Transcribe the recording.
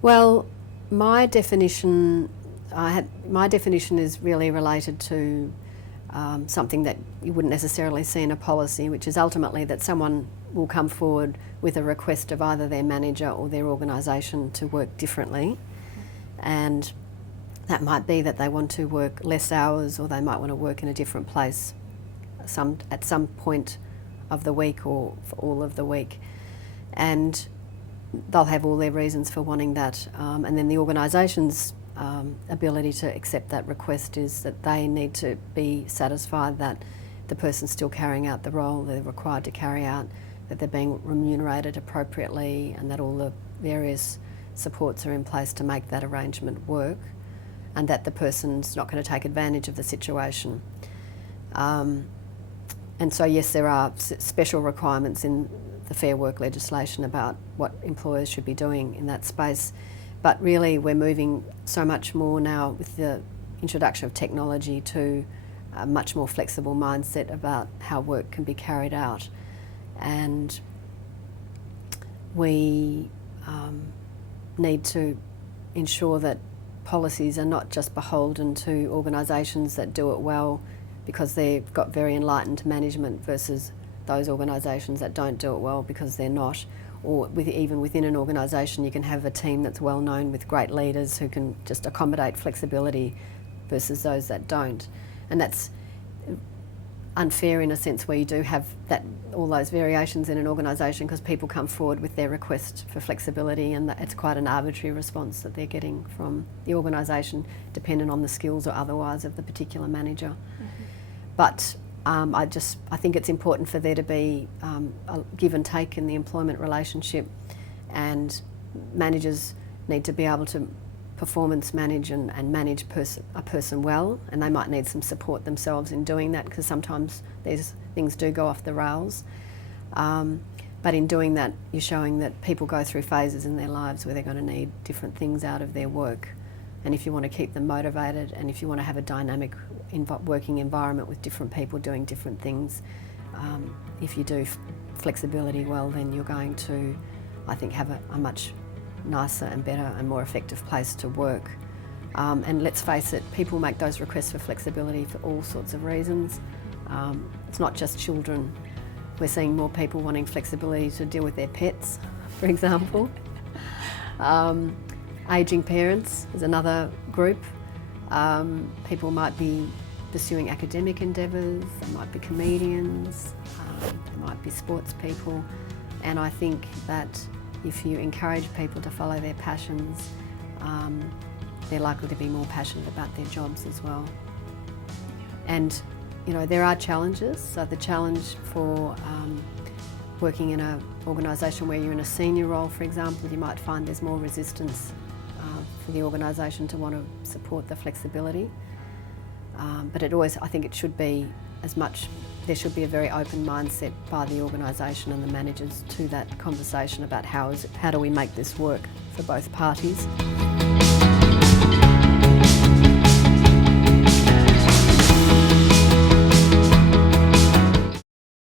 Well, my definition is really related to something that you wouldn't necessarily see in a policy, which is ultimately that someone will come forward with a request of either their manager or their organisation to work differently. And that might be that they want to work less hours, or they might want to work in a different place at some point of the week or for all of the week. And they'll have all their reasons for wanting that. And then the organisation's ability to accept that request is that they need to be satisfied that the person's still carrying out the role they're required to carry out, that they're being remunerated appropriately, and that all the various supports are in place to make that arrangement work, and that the person's not going to take advantage of the situation. And so yes, there are special requirements in the Fair Work legislation about what employers should be doing in that space. But really we're moving so much more now with the introduction of technology to a much more flexible mindset about how work can be carried out. And we need to ensure that policies are not just beholden to organisations that do it well because they've got very enlightened management versus those organisations that don't do it well because they're not. Or even within an organisation you can have a team that's well known with great leaders who can just accommodate flexibility versus those that don't. And that's unfair in a sense where you do have all those variations in an organisation because people come forward with their request for flexibility, and it's quite an arbitrary response that they're getting from the organisation dependent on the skills or otherwise of the particular manager. Mm-hmm. But I think it's important for there to be a give and take in the employment relationship, and managers need to be able to performance manage and manage a person well, and they might need some support themselves in doing that because sometimes these things do go off the rails. But in doing that, you're showing that people go through phases in their lives where they're going to need different things out of their work. And if you want to keep them motivated, and if you want to have a dynamic working environment with different people doing different things, if you do flexibility well, then you're going to, I think, have a much nicer and better and more effective place to work. And let's face it, people make those requests for flexibility for all sorts of reasons. It's not just children. We're seeing more people wanting flexibility to deal with their pets, for example. Ageing parents is another group. People might be pursuing academic endeavours, they might be comedians, they might be sports people, and I think that if you encourage people to follow their passions, they're likely to be more passionate about their jobs as well. And you know, there are challenges. So the challenge for working in an organisation where you're in a senior role, for example, you might find there's more resistance for the organisation to want to support the flexibility. But I think it should be there should be a very open mindset by the organisation and the managers to that conversation about how do we make this work for both parties.